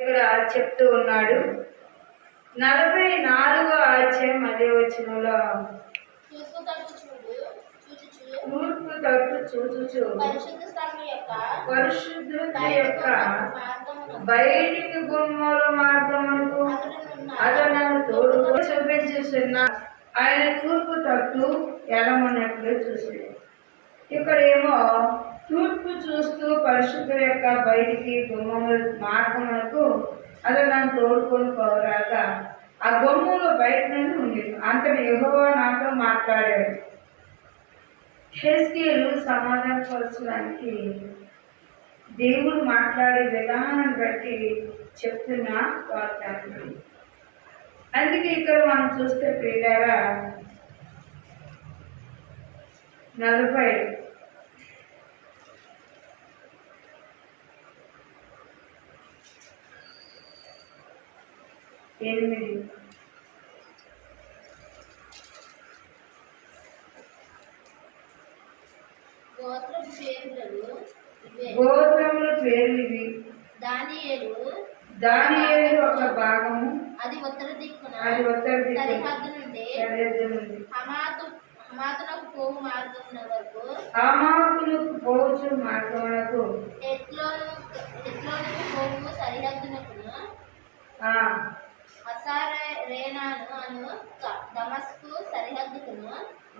ఇక్కడ చెప్తూ ఉన్నాడు. 44వ అధ్యాయం అదే వచనంలో తూర్పు తట్టు చూచుచు పరిశుద్ధుల యొక్క బయటికి గుమ్మల మార్గమునకు అతను తోడుగా చూపించుచున్న ఆయన తూర్పు తట్టు ఎడమన్నట్లు చూసి ఇక్కడేమో తూర్పు చూస్తూ పరిశుద్ధుల యొక్క బయటికి గుమ్మముల మార్గమునకు అతను తోడుకొని పోరాగా ఆ గుమ్మలు బయట నుండి ఉంది. అంతటి యెహోవా నాతో మాట్లాడాడు. హెజ్కేలు సమాధానపరచడానికి దేవుడు మాట్లాడే విధానాన్ని బట్టి చెప్తున్న వాగ్దానం. అందుకే ఇక్కడ మనం చూస్తే ప్రియులారా 48 గోత్రముల పేర్లు ఇవి. దానియేలు ఒక భాగము, అది ఉత్తర దిక్కున సరిహద్దు నుండి హమాతునకు పోవు మార్గమునకు పోవచ్చు మార్గమునకు ఎత్లోనుకు పోవు సరిహద్దునకును హసరేనాను అను దమస్కు సరిహద్దుకును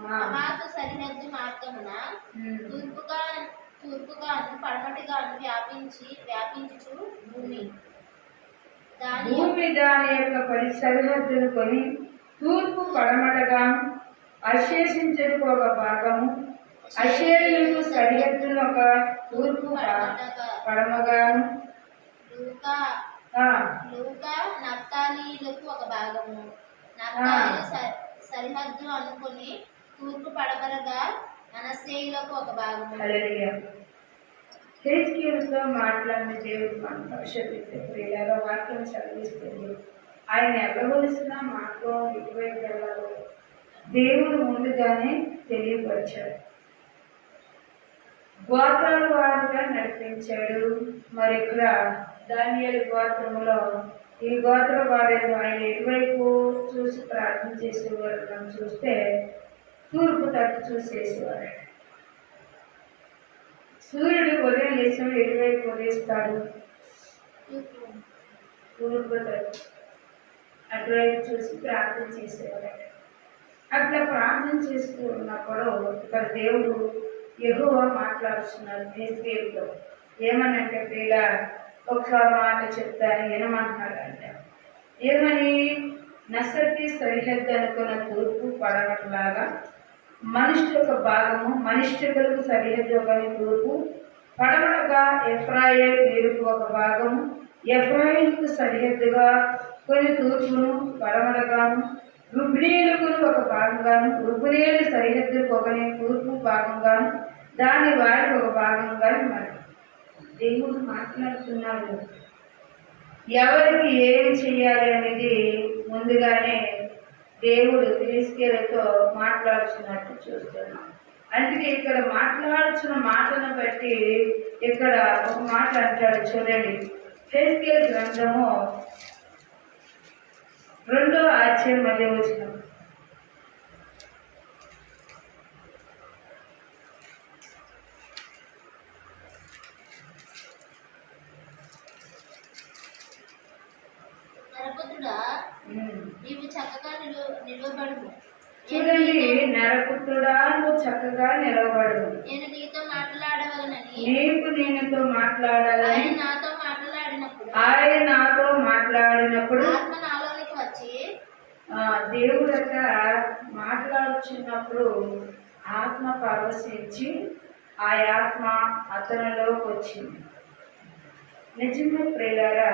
హమాతు సరిహద్దు మార్గమున తూర్పుగాను పడమటిగాను వ్యాపించుచు భూమి దాని యొక్క సరిహద్దును కొని తూర్పు పడమటగాను అశేషించడానికి ఒక భాగము, అశేరులకు సరిహద్దును ఒక తూర్పు పడమగాను నఫ్తాలీలకు ఒక భాగము, నఫ్తాలీల సరిహద్దు అనుకుని తూర్పు పడమరగా మనస్సేయులకు ఒక భాగము. హెజ్కేలుతో మాట్లాడిన దేవుడు మన పరిశోధిస్తే ప్రియులారా వాక్యం చదివిస్తుంది. ఆయన ఎవ్వవలసిన మార్గం ఎటువైపు వెళ్ళాలో దేవుడు ముందుగానే తెలియపరిచాడు. గోత్రాల వారుగా నడిపించాడు. మరి ఇక్కడ దానియేలు గోత్రములో ఈ గోత్ర వారు ఆయన ఎటువైపు చూసి ప్రార్థన చేసేవారు మనం చూస్తే తూర్పు తట్టు చూసేసేవారు. సూర్యుడు ఉదయం లేచినప్పుడు ఎటువైపు ఉదయిస్తాడు? తూర్పు తట్టు అటువైపు చూసి ప్రార్థన చేసేవారు. అట్లా ప్రార్థన చేస్తూ ఉన్నప్పుడు ఇక్కడ దేవుడు యెహోవా మాట్లాడుతున్నారు హెజ్కేలుతో. ఏమనంటే ఇలా ఒక మాట చెప్తాను ఏమంటున్నాడంట. ఏమని? నసకి సరిహద్దు అనుకున్న తూర్పు పడమట్లాగా మనిషి ఒక భాగము, మనిషికులకు సరిహద్దు ఒక తూర్పు పడమటగా ఎఫ్రాయిం ఏడుపు ఒక భాగము, ఎఫ్రాయిలకు సరిహద్దుగా కొన్ని తూర్పును పడమటగాను, రుబ్నీయులకు ఒక భాగంగాను, రుబ్నీయుల సరిహద్దుకు ఒక తూర్పు భాగంగాను, దాని వారికి ఒక భాగంగాను. మరి దేవుడు మాట్లాడుతున్నాడు. ఎవరికి ఏమి చేయాలి అనేది ముందుగానే దేవుడు హెజ్కేలుతో మాట్లాడుతున్నట్టు చూస్తున్నాం. అందుకే ఇక్కడ మాట్లాడుతున్న మాటను బట్టి ఇక్కడ ఒక మాట అంటాడు చూడండి. హెజ్కేలు గ్రంథము 2వ అధ్యాయం 10వ వచనం. చూడండి, నరపుత్రుడా నువ్వు చక్కగా నిలవబడు, నేను నీతో మాట్లాడవలనని నీతో మాట్లాడాలని ఆయన నాతో మాట్లాడినప్పుడు దేవుడట మాట్లాడుచున్నప్పుడు ఆత్మ పరవశించి ఆ ఆత్మ అతనిలోకి వచ్చింది. నిజంగా ప్రియులారా,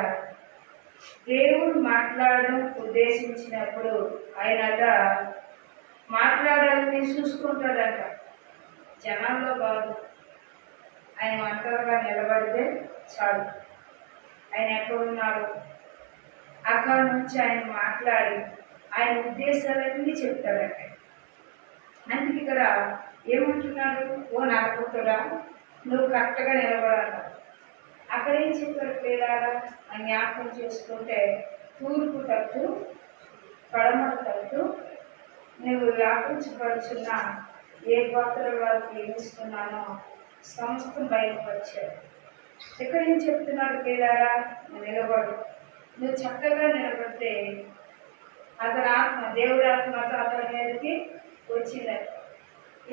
దేవుడు మాట్లాడడం ఉద్దేశించినప్పుడు ఆయనట మాట్లాడాలని చూసుకుంటాడట. జనాల్లో కాదు, ఆయన ఒంటరిగా నిలబడితే చాలు. ఆయన ఎక్కడున్నాడు అక్కడ నుంచి ఆయన మాట్లాడి ఆయన ఉద్దేశాలన్నీ చెప్తాడట. అందుకే ఇక్కడ ఏమంటున్నాడు? ఓ నరపుత్రుడా నువ్వు కరెక్ట్గా నిలబడాలి. అక్కడ ఏం చెప్పారు పిల్లారా అని జ్ఞాపకం చేసుకుంటే తూర్పు తట్టు పడమర తట్టు నువ్వు వ్యాపించబడుచున్న ఏ గోత్రం వారికి ఏమిస్తున్నానో సమస్తం బయటపరిచాడు. ఇక్కడ ఏం చెప్తున్నాడు పిల్లారా, నిలబడు. నువ్వు చక్కగా నిలబడితే అతని ఆత్మ దేవుడి ఆత్మ అతని మీదకి వచ్చిందట.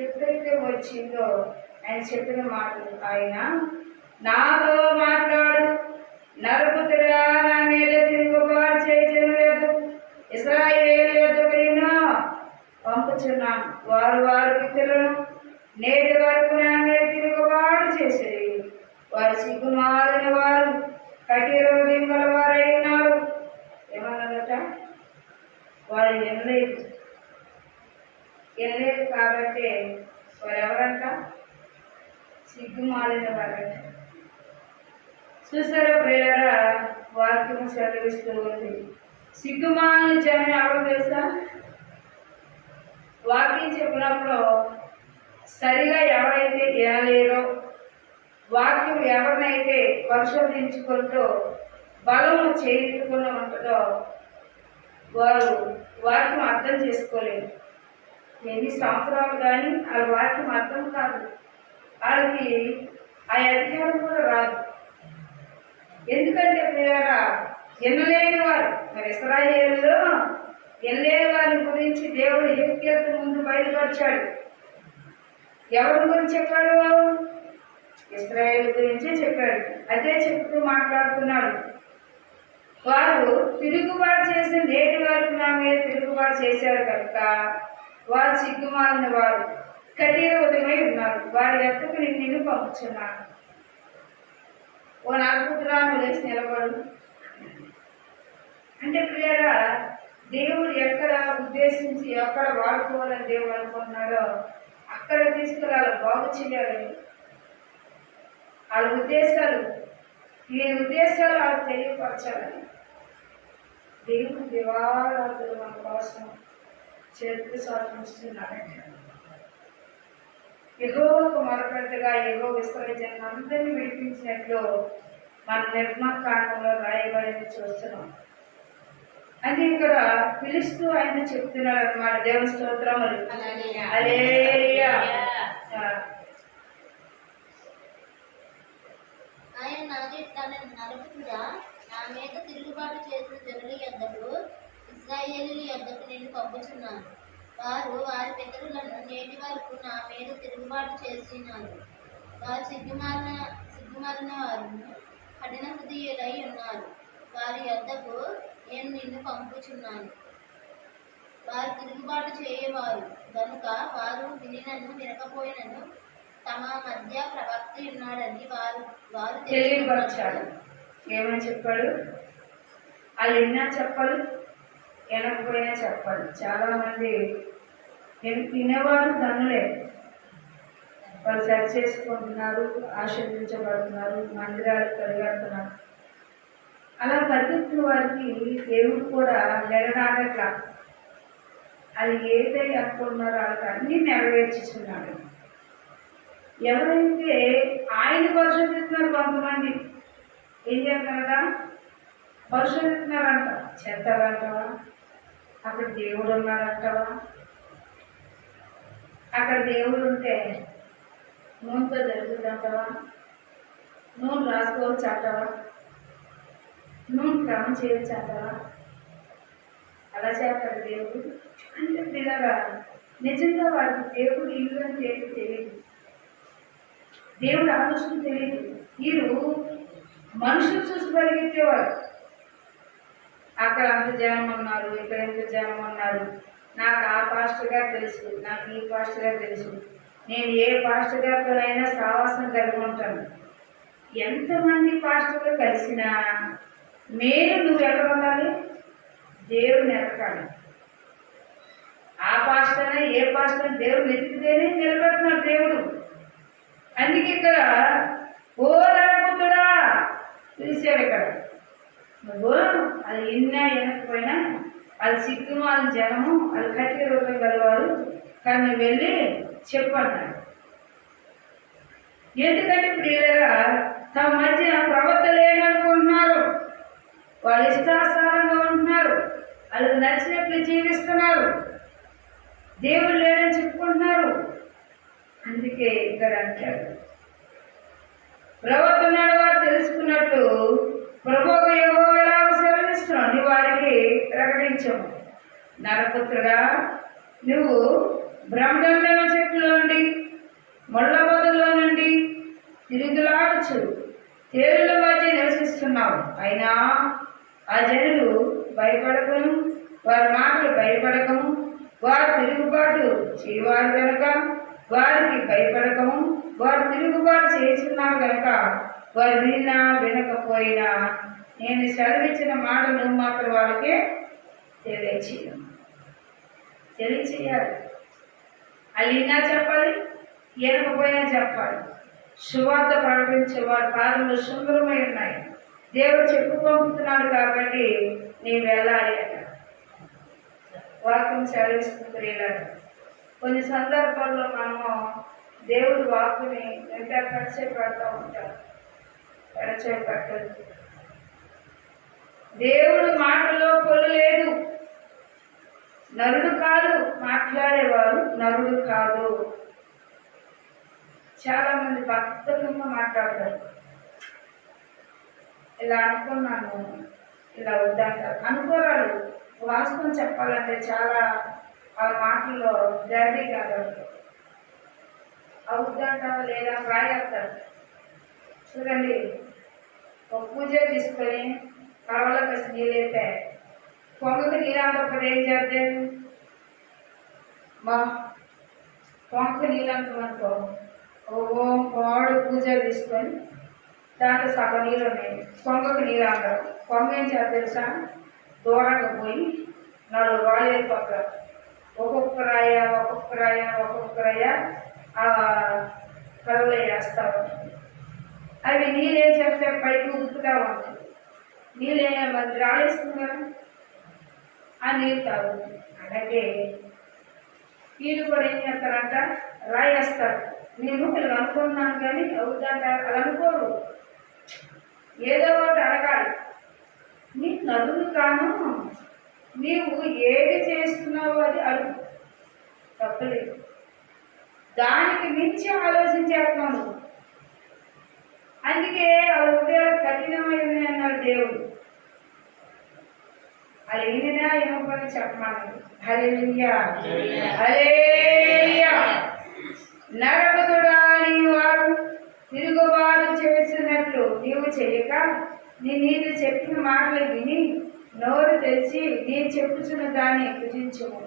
ఎప్పుడైతే వచ్చిందో ఆయన చెప్పిన మాటలు, ఆయన నాతో మాట్లాడు, నరపుత్రుడా నా మీద తిరుగుబాటు చేయలేదు, ఇశ్రాయేలు యొద్దకు నిన్ను పంపుచున్నాను. వారు వారి పితరులను నేటి వరకు నా మీద తిరుగుబాటు చేసేది. వారు సిగ్గుమాలిన వారు, కఠిన హృదయం గల వారై ఉన్నారు. ఏమన్నదట? వారు వినలేదు కాబట్టి వారు ఎవరంట? సిగ్గుమాలిన వారంట. చూసారా ప్రియులారా, వాక్యము సెలవిస్తూ ఉంది. సిగ్గుమాలిన జనం ఎవరు తెలుసా? వాక్యం చెప్పినప్పుడు సరిగా ఎవరైతే వినలేరో, వాక్యం ఎవరినైతే పరిశోధించుకుంటూ బలము చేయించుకుని ఉంటుందో వారు వాక్యం అర్థం చేసుకోలేరు. ఎన్ని సంవత్సరాలు కానీ ఆ వాక్యం అర్థం కాదు, వాళ్ళకి ఆ అధికారం కూడా రాదు. ఎందుకంటే ప్రియారా, వినలేని వారు. మరి ఇశ్రాయేలులో వినలేని వారి గురించి దేవుడు హెజ్కేలు ముందు బయలుపరిచాడు. ఎవరి గురించి చెప్పాడు? ఇశ్రాయేలు గురించే చెప్పాడు. అదే చెప్తూ మాట్లాడుతున్నాడు. వారు తిరుగుబాటు చేసిన నేటి వరకు నా మీద తిరుగుబాటు చేశారు కనుక వారు సిగ్గుమాలిన వారు, కఠిన హృదయమై ఉన్నారు. వారి ఎత్తుకు నిన్ను పంపుచున్నాను. ఓ నరపుత్రుడా లేచి నిలబడు అంటే ప్రియారా, దేవుడు ఎక్కడ ఉద్దేశించి ఎక్కడ వాడుకోవాలని దేవుడు అనుకుంటున్నాడో అక్కడ తీసుకురాలి, బాగు చేయాలని. వాళ్ళ ఉద్దేశాలు, ఈ ఉద్దేశాలు వాళ్ళకి తెలియపరచాలని దేవుడు దివారాత్రులు మన కోసం చేతికి స్వాతంత్రిస్తున్నాడంట. యెహోవాకు మొరపెట్టగా యెహోవా ఇశ్రాయేలు జనం అందరినీ విడిపించినట్లు మన నిర్మాకాండంలో రాయబడింది చూస్తున్నాం. అది ఇక్కడ పిలుస్తూ ఆయన చెప్తున్నాడు అన్నమాట. దేవుని స్తోత్రములు. హల్లెలూయా. ఆయన నాతో తన నరపుత్రుడా, నా మీద తిరుగుబాటు చేసిన జనుల యొద్దకు, ఇశ్రాయేలీయుల యొద్దకు నేను పంపుచున్నాను. వారు వారి పితరులను నేటి వరకు నా మీద తిరుగుబాటు చేసినారు. వారు సిగ్గుమాలిన వారు, కఠిన హృదయులై ఉన్నారు. వారి యొద్దకు నేను నిన్ను పంపుచున్నాను. వారు తిరుగుబాటు చేయవారు గనుక వారు వినినను వినకపోయినను తమ మధ్య ప్రవక్త ఉన్నాడని వారు తెలియపరచాడు. ఏమని చెప్పాడు? వాళ్ళు విన్నా చెప్పాలి, వినకపోయినా చెప్పాలి. చాలామంది వినేవారు ధనులే, వాళ్ళు సరి చేసుకుంటున్నారు, ఆశీర్వదించబడుతున్నారు, మందిరాలు పరిగెడుతున్నారు. అలా పరిగెత్తిన వారికి దేవుడు కూడా నెరనాడట్లా. అది ఏదైతే అనుకుంటున్నారో వాళ్ళకి అన్నీ నెరవేర్చుతున్నాడు. ఎవరైతే ఆయన పరిశోధిస్తున్నారు, కొంతమంది ఏం చేస్తున్నారట? పరిశోధిస్తున్నారంట. చేస్తారంటావా? అక్కడ దేవుడు ఉన్నారంటావా? అక్కడ దేవుడు ఉంటే నూనెతో జరుగుతుందంటావా? నూనె రాసుకోవచ్చు అంటావా? నూనె క్రమం చేయొచ్చు అంటావా? అలా చేస్తాడు దేవుడు అంటే పిల్లగా నిజంగా వారికి దేవుడు ఇల్లు అని తెలియదు, దేవుడు ఆలోచన తెలియదు. వీరు మనుషులు చూసి పరిగెత్తేవారు. అక్కడ అంత జనం ఉన్నారు, ఇక్కడ ఎంత జనం ఉన్నారు, నాకు ఆ పాస్టర్ గారు తెలుసు, నాకు ఈ పాస్టర్ గారు తెలుసు, నేను ఏ పాస్టర్ గారితోనైనా సావాసం కలిగి ఉంటాను. ఎంతమంది పాస్టర్లు కలిసినా మేలు నువ్వు ఎక్కడ ఉండాలి? దేవుడిని ఎరకాలి. ఆ పాస్టర్ ఏ పాస్టర్ దేవుడు ఎత్తితేనే నిలబెడుతున్నాడు దేవుడు. అందుకే ఇక్కడ ఓ నరపుత్రుడా పిలిచాడు. ఇక్కడ నువ్వు అది విన్నా వినకపోయినా అది సిగ్గుమాలిన జనము, అది కఠిన హృదయం గలవారు, కానీ నువ్వు వెళ్ళి చెప్పన్నాడు. ఎందుకంటే ప్రియులరా తమ మధ్య ప్రవర్త లేదనుకుంటున్నారు. వాళ్ళు ఇష్టాసారంగా ఉంటున్నారు. వాళ్ళకి నచ్చినట్లు జీవిస్తున్నారు. దేవుడు లేడని చెప్పుకుంటున్నారు. అందుకే ఇక్కడ అంటారు, ప్రవర్తనాడు వారు తెలుసుకున్నట్టు ప్రభువుకు యెహోవా ఎలాగ సెలవిస్తున్నావు నీ వారికి ప్రకటించము. నరపుత్రుడా, నువ్వు బ్రహ్మదండన చెట్టులో నుండి ముళ్ళ పొదల్లో నుండి తిరుగులాడుచు తేలుల మధ్య నివసిస్తున్నావు. అయినా ఆ జనులు భయపడకము, వారి మాటలు భయపడకము, వారు తిరుగుబాటు చేయవారు కనుక వారికి భయపడకము. వారు తిరుగుబాటు చేస్తున్నారు కనుక వారు విన్నా వినకపోయినా నేను సెలవిచ్చిన మాటలు మాత్రం వాళ్ళకే తెలియచేయాలి. వాళ్ళు విన్నా చెప్పాలి, వినకపోయినా చెప్పాలి. సువార్త ప్రకటించే వారి పాదములు సుందరమై ఉన్నాయి. దేవుడు చెప్పు పంపుతున్నాడు కాబట్టి నేను వెళ్ళాలి అన్న వాక్యం సెలవిస్తుంది. కొన్ని సందర్భాల్లో మనము దేవుడి వాక్కుని వెంట పడుతూ ఉంటాం. పట్టదు. దేవుడు మాటలో పొలు లేదు. నరుడు కాదు మాట్లాడేవారు, నరుడు కాదు. చాలా మంది బద్ధకంగా మాట్లాడతారు. ఇలా అనుకున్నాను, ఇలా వద్దంటారు. అనుకోరాడు. వాస్తవం చెప్పాలంటే చాలా ఆ మాటల్లో గర్వీ కాదు. అవుద్దంటావా లేదా రాయేస్తారు. చూడండి, ఒక పూజ తీసుకొని కడవలో కలిసి నీళ్ళైతే పొంగకి నీళ్ళు అందకపోతే ఏం చేద్దాం? మా పొంగకి నీళ్ళు అనుకోమనుకో, ఓం పాడు పూజ తీసుకొని దాంట్లో సగం నీళ్ళు ఉన్నాయి. పొంగకి నీళ్ళు అందరు పొంగ ఏం చేస్తారు తెలుసా? దూరంగా పోయి 4 రాళ్ళు పక్క ఒక్కొక్క రాయ ఆ కరువులో వేస్తూ ఉంటుంది. అవి నీళ్ళు ఏం చేస్తే పైకి ఉప్పుతూ ఉంటుంది. నీళ్ళు మరి రాలేస్తుంది కదా, ఆ నీళ్ళు తాగుతుంది. అలాగే వీళ్ళు కూడా ఏం చేస్తారంట, రాయేస్తారు. నేను ఇలా అనుకున్నాను కానీ అవుతుందంట. అలా అనుకోరు, ఏదో ఒకటి అడగాలి. నీ నదులు కాను, నీవు ఏది చేస్తున్నావో అది అడుగు, తప్పలేదు. దానికి మించి ఆలోచించేస్తున్నాను. అందుకే ఆ హృదయాలు కఠినమైనవి అన్నాడు దేవుడు. అది ఈయన ఏమని చెప్పమన్నాడు. హల్లెలూయా, హల్లెలూయా. నరపుత్రుడా, నీవు వారు తిరుగుబాటు చేసినట్లు నీవు చేయక నీవు చెప్పిన మాటలు విని నోరు తెరిచి నేను చెప్పుచున్న దాన్ని భుజించుము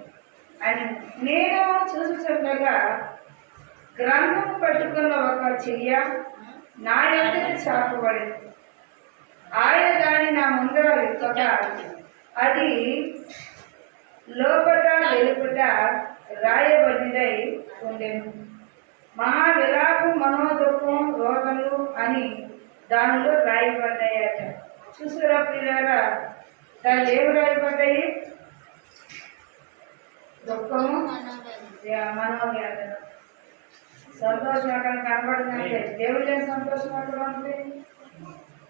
అని నేను చూసుచుండగా గ్రంథం పట్టుకున్న ఒక చెయ్య నా ఎదుట చాపబడింది. ఆయన దాన్ని నా ముందర విప్పక అది లోపల వెలుపట రాయబడినదై ఉండెను. మహావిలాపం, మనోదుఖం, రోగములు అని దానిలో రాయబడ్డాయట. చూసారా పిల్లరా, దాన్ని ఏమి రాయబడ్డాయి? దుఃఖము, మనోవేదన. సంతోషం అక్కడ కనబడిందంటే దేవుడు ఏం సంతోషం అక్కడ ఉంది?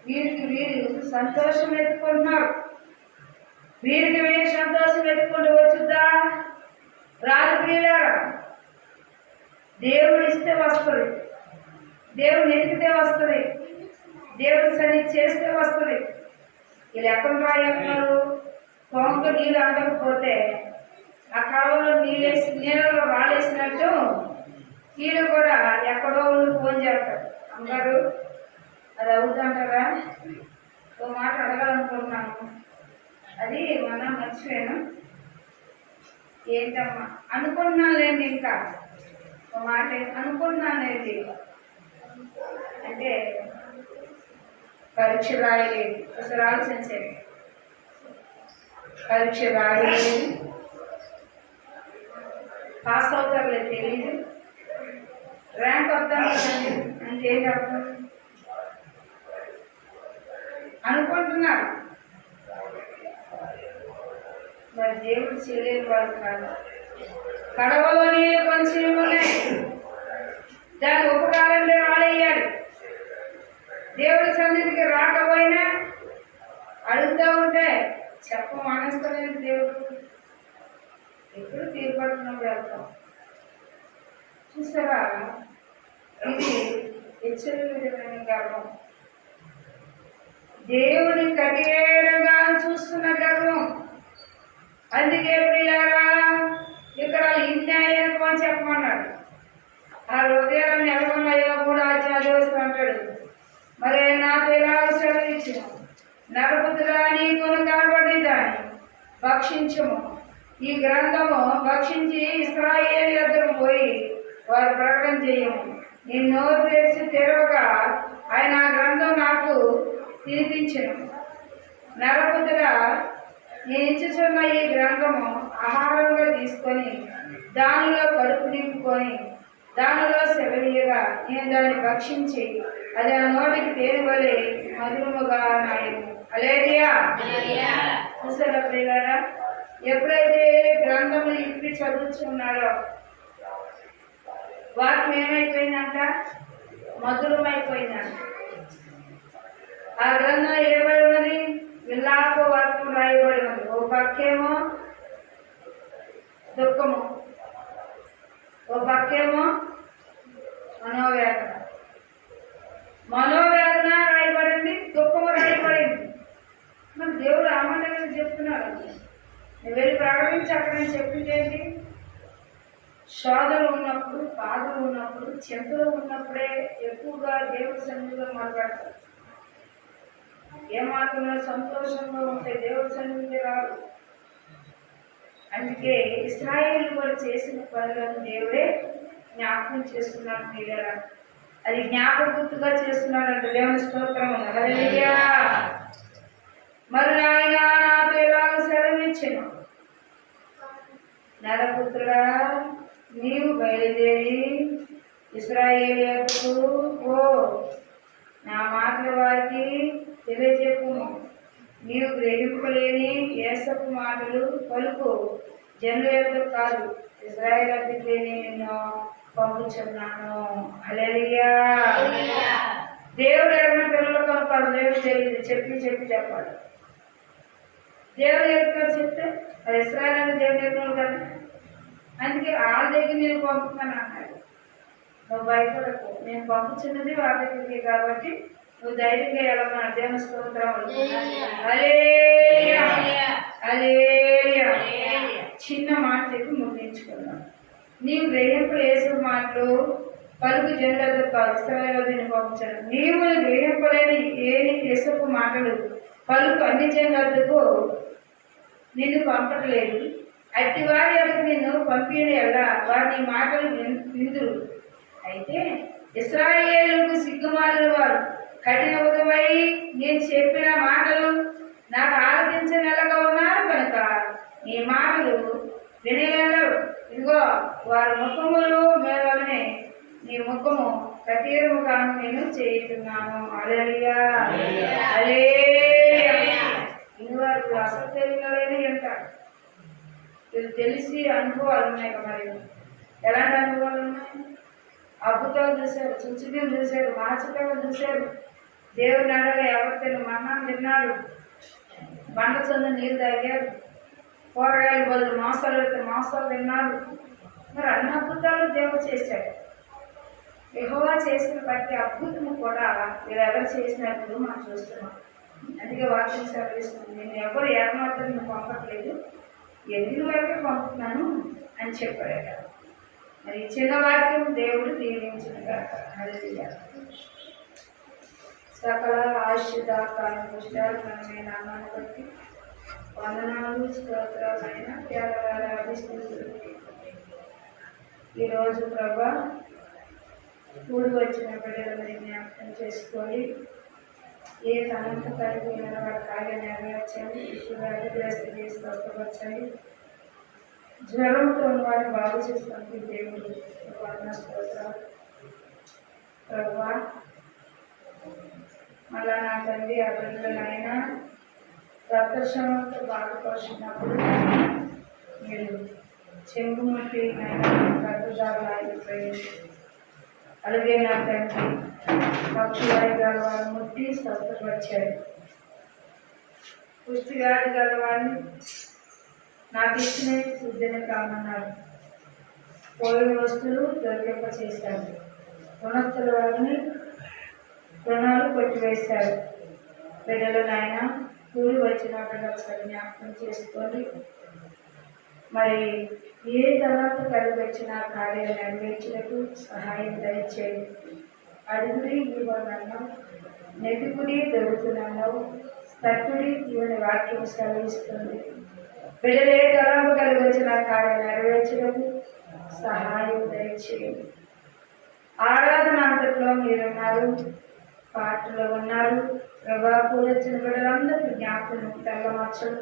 వీరు సంతోషం ఎత్తుకుంటున్నారు. వీరికి సంతోషం ఎత్తుకుంటూ వచ్చుద్దా? రాదు పిల్లరా. దేవుడు ఇస్తే వస్తుంది, దేవుడు ఎత్తితే వస్తుంది, దేవుడు సరి చేస్తే వస్తుంది. వీళ్ళు ఎక్కడ రాయన్నారు? పొంగ నీళ్ళు అందకపోతే ఆ కడవలో నీళ్ళలో రాలేసినట్టు వీళ్ళు కూడా ఎక్కడో ఫోన్ చేస్తారు. అమ్మగారు అది అవుతుంటారా? ఓ మాట అడగాలనుకుంటున్నాను, అది మనం మర్చిపోయాను. ఏంటమ్మా? అనుకుంటున్నానులేండి, ఇంకా ఒక మాట అనుకుంటున్నానండి అంటే పరీక్ష రాయలేదు. అసలు ఆలోచించండి, పరీక్ష రాయలేదు, పాస్ అవుతారులేదు తెలియదు, ర్యాంక్ వస్తాను అంటే ఏంటి అర్థం? అనుకుంటున్నారు. మరి దేవుడు చేయలేని వాడు కాదు. కడవలో నీళ్ళు కొంచెం ఉన్నాయి, దాని ఉపకారంలో రాలేయాలి. దేవుడి సన్నిధికి రాకపోయినా అడుగుతూ ఉంటే చెప్ప మానేస్తలేదు దేవుడు. ఎప్పుడు తీర్పడుతున్నప్పుడు వెళ్తాం. చూసారా, ఇది హెచ్చరికమైన గర్వం. దేవుడి కఠినంగా చూస్తున్న గర్వం. అందుకే ప్రియారా ఇక్కడ ఇన్యాయం అని చెప్పమన్నాడు. ఆ హృదయాన్ని ఎలాగున్నాయో కూడా ఆచార్యవస్తూ అంటాడు. మరి నాకు ఎలా సెలవు ఇచ్చిన నరపుత్రుడా నీకును కనబడి దాన్ని భక్షించము. ఈ గ్రంథము భక్షించి ఇశ్రాయేలు యొద్దకు పోయి వారు ప్రకటన చేయము. నేను నోరు తెరిచి తెరవగా ఆయన ఆ గ్రంథం నాకు తినిపించను. నరపుత్రుడా నేను ఇచ్చుచున్న ఈ గ్రంథము ఆహారంగా తీసుకొని దానిలో కడుపు నింపుకొని దానిలో సెలవీయగా నేను దాన్ని భక్షించి అది ఆ నోటికి తేలివలే మధురముగా నాయము. అలేరియా చూసారా ప్రియులారా, ఎప్పుడైతే గ్రంథములు ఇప్పి చదువుతున్నారో వాక్యం ఏమైపోయిందంట? మధురమైపోయిందంట. ఆ గ్రంథం ఏబడి ఉన్నది? విలాప వాక్యం రాయబడి ఉంది. ఓ పక్కేమో దుఃఖము, ఓ పక్కేమో మనోవేదన. మనోవేదన రాయబడింది, దుఃఖము రాయబడింది. మరి దేవుడు ఆమండగా చెప్తున్నాడు, నువ్వు వెళ్ళి ప్రకటించి అక్కడ నేను చెప్పింది ఏంటి? శోధనలు ఉన్నప్పుడు, బాధలు ఉన్నప్పుడు, చింతలు ఉన్నప్పుడే ఎక్కువగా దేవుడి సన్నిధిలో మాట్లాడతారు. ఏమాత్రమే సంతోషంగా ఉంటే దేవుడి సన్నిధికి రాదు. అందుకే ఇశ్రాయేలు కూడా చేసిన పనులను దేవుడే జ్ఞాపకం చేస్తున్నాడు. మీరా అది జ్ఞాపక గుర్తుగా చేస్తున్నాడంటే దేవుని స్తోత్రం. హల్లెలూయా. మరి ఆయన నాతో ఎలాగ సెలవిచ్చెను, నరపుత్రుడా నీవు బయలుదేరి ఇశ్రాయేలీయులకు పో, నా మాటల వారికి తెలియజెప్పుము. నీవు గ్రహింపలేని యేసపు మాటలు పలుకు, జనుల యొక్క కాదు ఇశ్రాయేలు అద్దెకి నిన్ను పంపుచున్నాను. హల్లెలూయా. దేవుడు ఎవరిన పిల్లలు కనుకోవాలి, దేవుడు తెలియదు, చెప్పాలి. దేవుడు ఎక్కడ చెప్తే అది ఇశ్రాయేలు అని దేవుడు ఎక్కడ కదా. అందుకే వాళ్ళ దగ్గర నేను పంపుతాను అన్నాడు. నువ్వు భయపడకు, నేను పంపుతున్నది వాళ్ళ దగ్గరికి కాబట్టి నువ్వు ధైర్యంగా వెళ్ళమన్నా. దేవుని స్తోత్రం. హల్లెలూయా. హల్లెలూయా. చిన్న మాట చెప్పి ముగించుకున్నాను. నీవు గ్రహింపు వేసిన మాటలు పలుకు జనులతో ఇశ్రాయేలు నిన్ను పంపించాను. నీవు గ్రహింపలేని ఏని యేసపు మాటలు పలుకు అన్ని జనులకు నిన్ను పంపట్లేదు. అట్టి వారి యొక్క నిన్ను పంపిన ఎలా వారి మాటలు విందురు. అయితే ఇశ్రాయేలుకు సిగ్గుమాలిన వారు కఠిన ఉదవై నేను చెప్పిన మాటలు నాకు ఆలోచించనెలగా ఉన్నారు కనుక నీ మాటలు వినగలరు. ఇదిగో వారి ముఖములు మేలనే నీ ముఖము ప్రతీరముగాను నేను చేయుతున్నాను. హల్లెలూయా. హల్లెలూయా. ఇదివరకు అసలు తెలియలేని ఎంత ఇది తెలిసి అనుభవాలు ఉన్నాయి కదా. మరి ఎలాంటి అనుభవాలు ఉన్నాయి? అద్భుతాలు చూశారు, సూచనలు చూశారు, మార్చకాలు చూశారు. దేవుని అడగా ఎవరు తిన్న మన్నాను తిన్నారు, బండ చందు నీళ్ళు తాగారు, కూరగాయలు బదులు మాంసాలు అయితే మాంసాలు తిన్నారు. మరి అన్ని అద్భుతాలు దేవుడు చేశాడు. యెహోవా చేసిన ప్రతి అద్భుతము కూడా వీరెవరు చేసినప్పుడు మనం చూస్తున్నాం. అందుకే వాక్యం సెలవిస్తుంది, నేను ఎవరు ఏమాత్రం నేను పంపట్లేదు, ఎన్ని వరకే పంపుతున్నాను అని చెప్పాడు. మరి చిన్న వాక్యం దేవుడు దీవించిన హల్లెలూయా. సకల ఆశీర్వాదాలను పుష్టాలమైన నామాన్ని బట్టి వందనాలు స్తోత్రాలైన త్యాగరాధిస్తుంది. ఈరోజు ప్రభా కూడి వచ్చిన బిడ్డలని జ్ఞాపకం చేసుకొని ఏ తనంత కలిగిన వారి కార్యం నెరవేర్చండి. వ్యాధిగ్రస్తు చేసి స్వస్థపరచండి. జ్వరంతో వారిని బాగు చేసుకుంటే దేవుడు వందన స్తోత్రాలు. ప్రభా మళ్ళా నా తండ్రి ఆ బిడ్డలనైనా రక్తక్షమంతో బాధపరుచున్నప్పుడు మీరు చెంగుమట్టి నైనా కట్టుదారులు అయిపోయి అలాగే నా తండ్రి పక్షువారి గలవాన్ని ముట్టి స్వస్థపరిచాడు. పుష్టిగాడి గలవాన్ని నాకు ఇచ్చిన శుద్ధిని కామన్నారు. పోయిన వస్తువులు దొరికింప చేశారు. రుణస్తుల వారిని రుణాలు కొట్టివేశారు. బిడ్డలు నాయన కూలి వచ్చినప్పుడు ఒకసారి జ్ఞాపకం చేసుకోండి. మరి ఏ తర్వాత కలిగి వచ్చిన కార్యాలు నెరవేర్చుటకు సహాయం దయచేయండి. అడుగుడి ఇవ్వనన్నావు, నెదుగుడి దొరుకుతున్నావు, తట్టుడి ఇవని వాక్యం సెలవిస్తుంది. బిడ్డలు ఏ తలాపు కలిగి వచ్చిన కార్యాలు నెరవేర్చుటకు సహాయం దయచేయండి. ఆరాధన అంతట్లో మీరున్నారు, పాటలో ఉన్నారు. ప్రభా కూడొచ్చిన బిడ్డలందరికీ జ్ఞాపకం, తెల్ల మచ్చలు,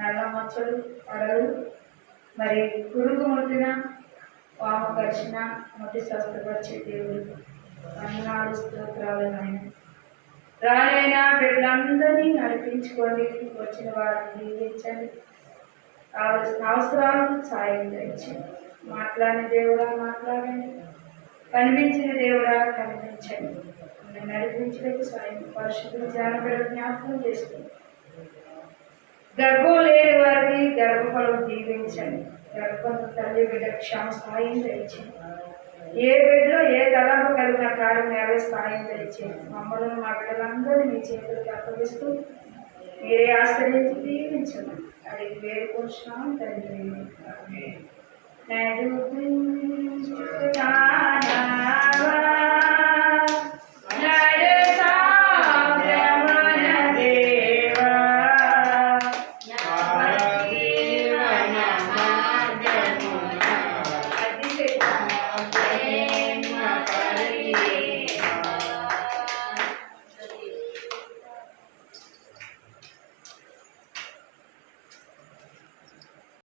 నల్ల మచ్చలు, పడలు, మరి పురుగు ముట్టిన, పాము కరిచిన, మొట్టి స్వస్థపరిచే దేవుడు వందనాలు స్తోత్రాలు నాయన. రానైనా బిడ్డలందరినీ నడిపించుకోండి. వచ్చిన వారిని దీవించండి. కావలసిన అవసరాలను సాయం తెచ్చండి. మాట్లాడిన దేవుడా మాట్లాడండి, కనిపించిన దేవుడా కనిపించండి. నడిపించడానికి సాయం పరిశుద్ధులు జానబిడ్డ జ్ఞాపకం చేసుకోండి. గర్భం లేని వారిని గర్భఫలం దీవించండి. గర్భం తల్లి బిడ్డ క్షమ సాయం తెచ్చండి. ఏ బిడ్డలో ఏ తలంపు కలిగిన కార్యం నేరే సాయం తెచ్చండి. మమ్మల్ని మా బిడ్డలందరూ మీ చేతులకు అప్పగిస్తూ మీరే ఆశ్రయించి దీవించండి. అది వేరుకుంటున్నాం తండ్రి. నడుపు